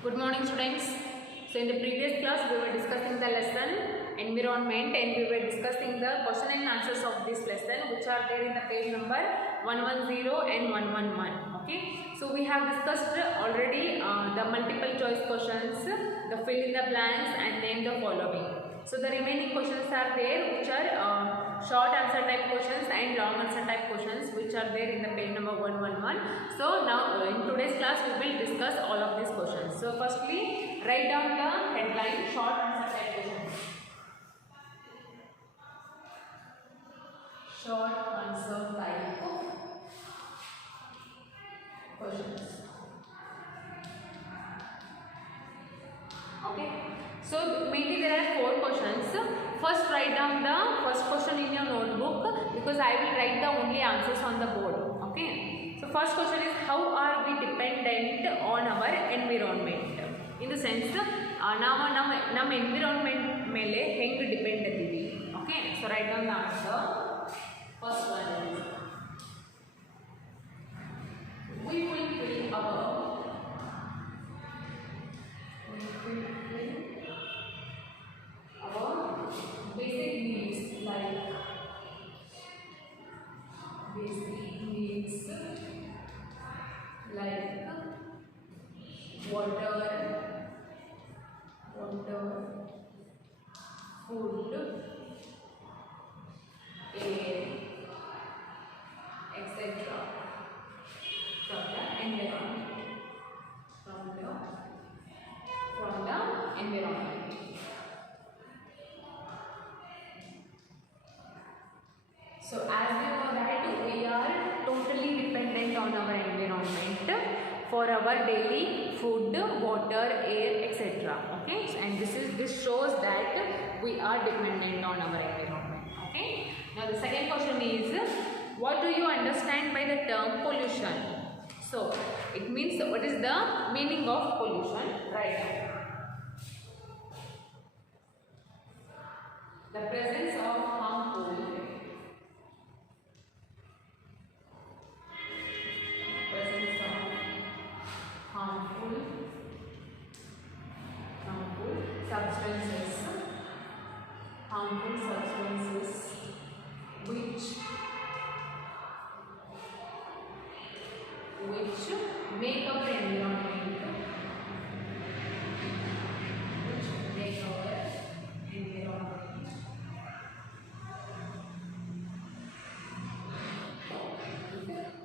Good morning, students. So in the previous class we were discussing the lesson environment, and we were discussing the question and answers of this lesson, which are there in the page number 110 and 111. Okay, so we have discussed already the multiple choice questions, the fill in the blanks, and then the following. So the remaining questions are there, which are short answer type questions and long answer type questions, which are there in the page number 111. So now in today's class we will discuss all of these questions. So firstly, write down the headline short answer type questions. Short answer type questions. Okay. So mainly there are 4 questions. First, write down the first question in your notebook, because I will write the only answers on the board. Okay. So first question is, how are we dependent on our environment? In the sense, ನಮ್ಮ environment ಮೇಲೆ ಹೆಂಗೆ depend ಇದೀವಿ. Okay. So write down the answer. First one is, we will fill our basic needs like water, food, air, etc. from the environment. So as we know that we are totally dependent on our environment for our daily food, water, air, etc. Okay, and this shows that we are dependent on our environment. Okay, now the second question is, what do you understand by the term pollution? So it means, what is the meaning of pollution? Right now, the presence of harmful substances which make up the environment,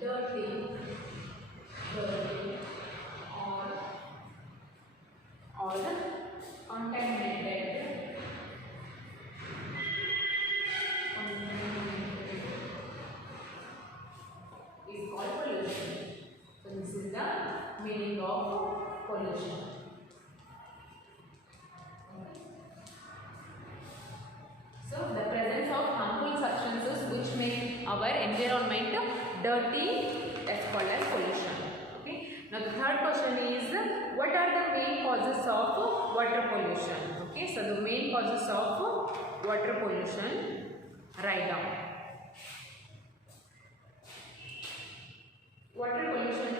dirty or contaminated is called pollution. So this is the meaning of pollution. So the presence of harmful substances which make our environment dirty, that's called as pollution. Okay. Now the third question is, what are the main causes of water pollution? Okay. So the main causes of water pollution, write down. Water pollution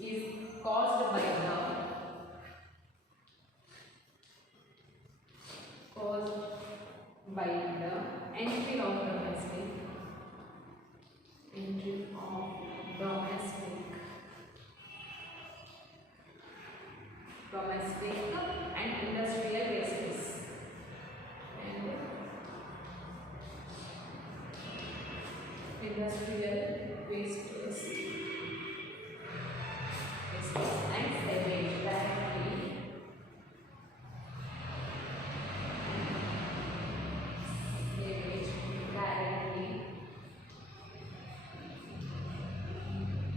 is caused by the entry of domestic and industrial wastes. And sewage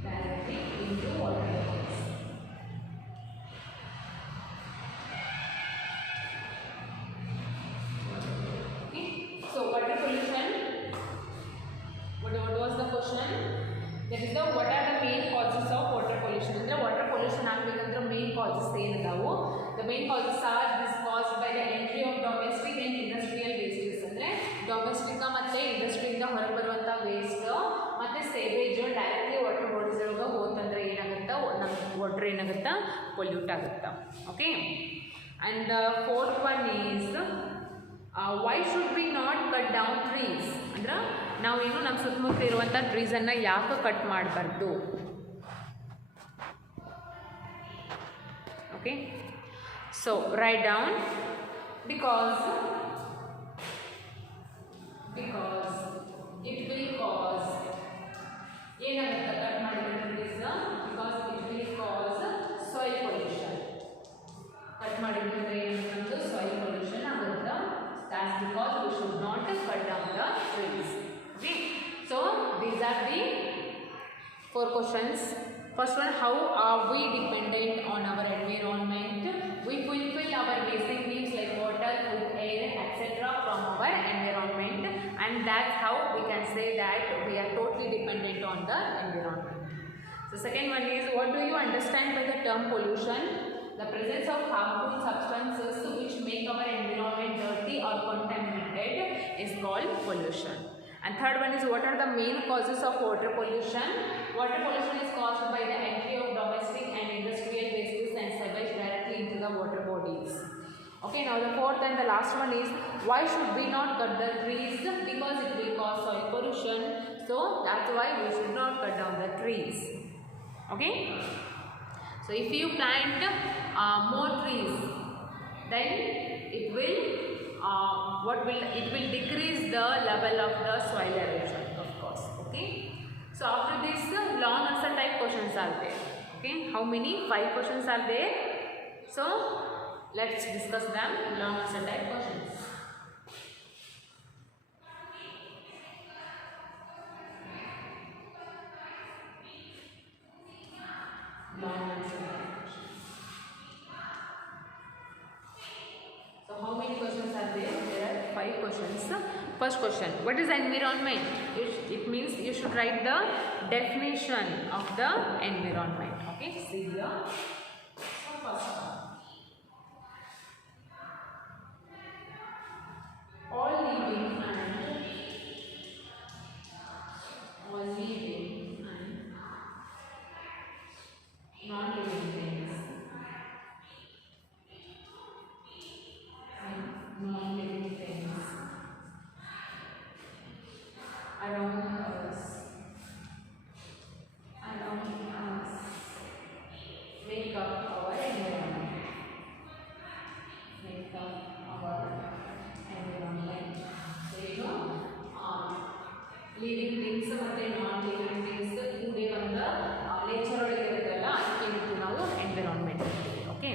directly into water bodies. Okay, so water pollution, what was the question? That is the, what are ಏನಾಗುತ್ತಾ pollute ಆಗುತ್ತಾ. Okay, and the fourth one is why should we not cut down trees. ಅಂದ್ರೆ ನಾವೇನು ನಮ್ಮ ಸುತ್ತಮುತ್ತ ಇರುವಂಥ ಟ್ರೀಸನ್ನು ಯಾಕೆ cut ಮಾಡಬಾರ್ದು. Okay, so right down because it will cause ಏನಾಗುತ್ತೆ ಕಟ್ ಮಾಡಿದ್ರೆ because it will cause soil pollution. Cut ಮಾಡಿದ್ರೆ ಏನಂತಂದು soil pollution ಆಗುತ್ತೆ. That's because we should not cut down the trees. Okay, so these are the 4 questions. First one, how are we dependent on our environment? We fulfill our basic needs like water, food, air, etc. from our environment, and that's how we can say that we are totally dependent on the environment. The second one is, what do you understand by the term pollution? The presence of harmful substances which make our environment dirty or contaminated is called pollution. And third one is, what are the main causes of water pollution? Water pollution is caused by the entry of domestic and industrial wastes and sewage directly into the water bodies. Okay, now the fourth and the last one is, why should we not cut the trees? Because it will cause soil pollution. So that's why we should not cut down the trees. Okay, so if you plant more trees, then it will it will decrease the level of the soil erosion, of course. Okay, so after this long answer type questions are there. Okay, how many? 5 questions are there. So let's discuss them. Long answer type questions. Long answer type questions. So how many questions are there? There are 5 questions. First question, what is environment? It means you should write the definition of the environment. Okay, see here. So first one, all living and non-living things around us make up our environment. So you know, living things ಮತ್ತೆ non-living things ಕೂಡಿ ಬಂದ nature ಒಳಗೆ ಇರುತ್ತಲ್ಲ ಅದಕ್ಕೆ ನಾವು environment ಅಂತೀವಿ. Okay,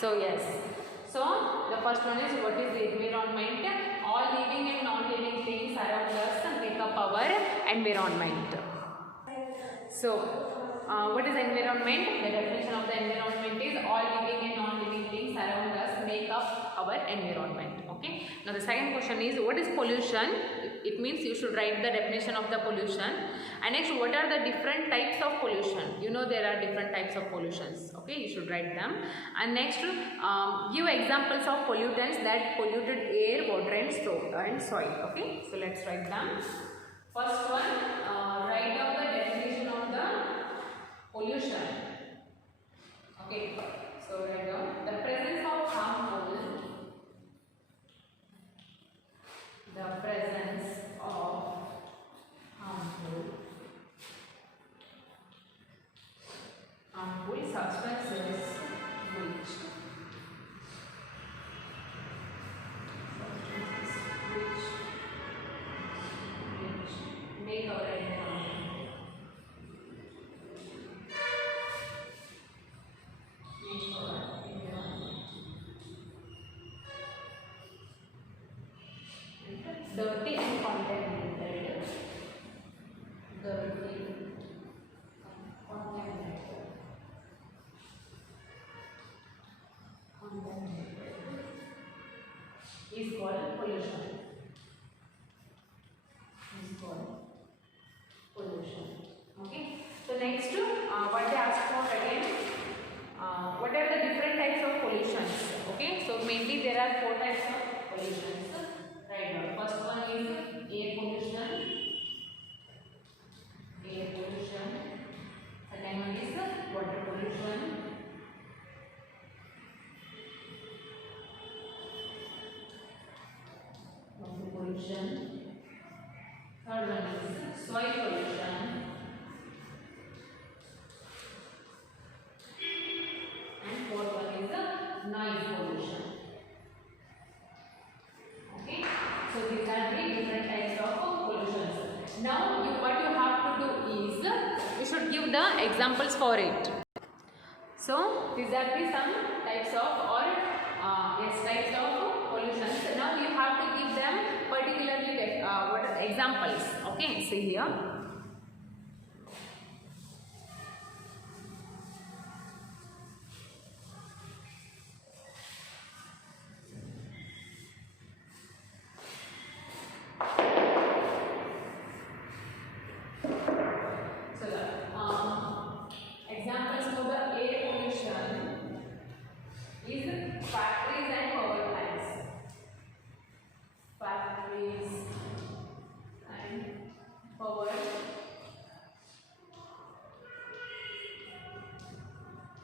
so yes, so the first one is, what is the environment? All living and non-living things around us make up our environment. So what is environment? The definition of the environment is, all living and non-living things around us make up our environment. Okay, now the second question is, what is pollution? It means you should write the definition of the pollution. And next, what are the different types of pollution? You know there are different types of pollutions. Okay, you should write them. And next, give examples of pollutants that polluted air, water and soil. Okay, so let's write them. First one, write down the definition of the pollution. Okay, so write down the presence of harmful substances which make our environment. Dirty and contaminated. Dirty, contaminated is called pollution. Okay. So next, what they ask for again? What are the different types of pollutions? Okay. So mainly there are 4 types of pollutions. air pollution. Second one is water pollution. Third one is soil pollution. And fourth one is noise pollution. Okay, so these are the different types of pollutions. Now what you have to do is you should give the examples for it. So these are the some types of types of pollutions. Now you have to give them particularly what are the examples. Okay, see here. So the examples for the air pollution is factories and power plants. Factories and power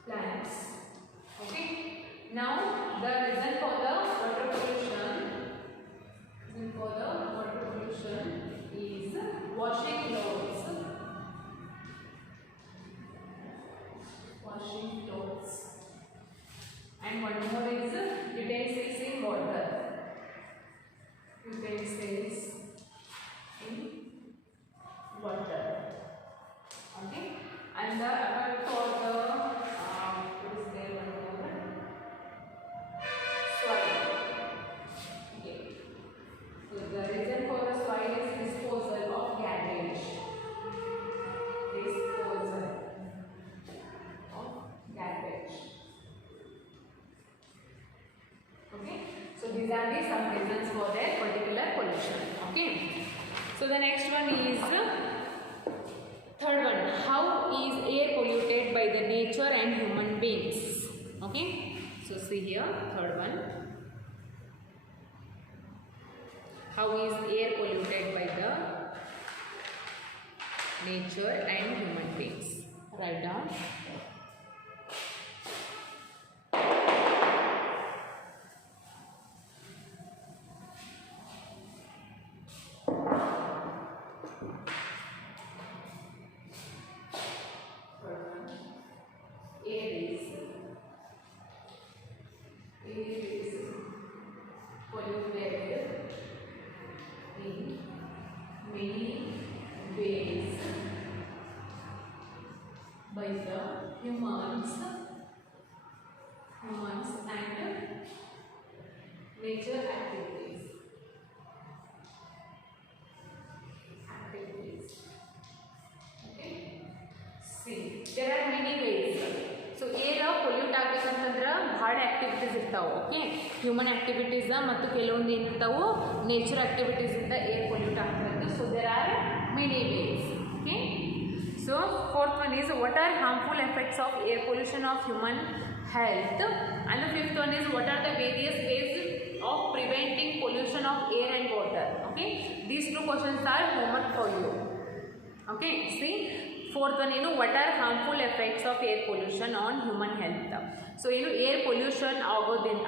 plants. Okay. Now the reason for the water pollution is washing clothes. And one more is utensils in water. Utensils in water. Okay. And the apart for the what is there one more? Soil. Okay. So the reason for the soil is disposal of garbage. Disposal of garbage. Okay, so these are the some reasons for their particular pollution. Okay, so the next one is third one. How is air polluted by the nature and human beings? Okay, so see here, third one. How is air polluted by the nature and human beings? Write down. Air is polluted in many ways by the humans and nature activities. Okay. See, there are many ways. So air pollute ಆಗಬೇಕಂತಂದ್ರೆ ಭಾಳ activities ಇರ್ತಾವೆ. Okay, human activities ಮತ್ತು ಕೆಲವೊಂದು ಏನಿರ್ತಾವೆ nature activities ಇಂದ air pollute ಆಗ್ತಿರುತ್ತೆ. So there are many ways. Okay, so fourth one is what are harmful effects of air pollution of human health, and the fifth one is what are the various ways of preventing pollution of air and water. Okay, these two questions are homework for you. Okay, see, fourth one what are harmful effects of air pollution on human health. So air pollution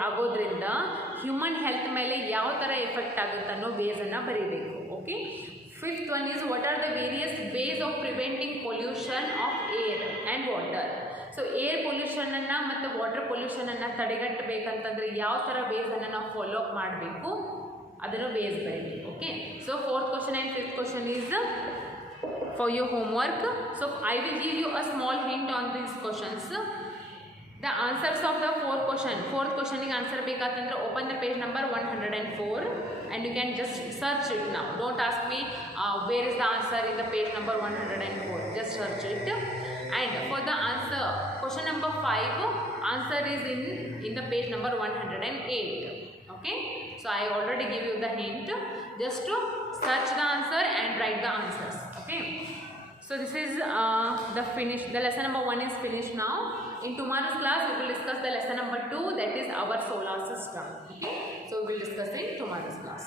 ಆಗೋದ್ರಿಂದ human health ಮೇಲೆ ಯಾವ ಥರ effect ಆಗುತ್ತೆ ಅನ್ನೋ ಬೇಸನ್ನು ಬರೀಬೇಕು. Okay, fifth one is what are the various ways of preventing pollution of air and water. So air ಪೊಲ್ಯೂಷನನ್ನು ಮತ್ತು water ಪೊಲ್ಯೂಷನನ್ನು ತಡೆಗಟ್ಟಬೇಕಂತಂದರೆ ಯಾವ ಥರ ಬೇಸನ್ನು ನಾವು ಫಾಲೋ ಅಪ್ ಮಾಡಬೇಕು ಅದನ್ನು ಬೇಸ್ ಬರೀಬೇಕು. Okay, so fourth question and fifth question is for your homework. So I will give you a small hint on these questions. The answers of the fourth question ಗೆ answer ಬೇಕಾತಂದ್ರೆ open the page number 104 and you can just search it now. Don't ask me where is the answer in the page number 104. Just search it. And for the answer, question number 5, answer is in the page number 108. Okay, so I already give you the hint. Just to search the answer and write the answers. Okay, so this is the lesson number 1 is finished now. In tomorrow's class we will discuss the lesson number 2, that is our solar system. Okay, so we will discuss in tomorrow's class.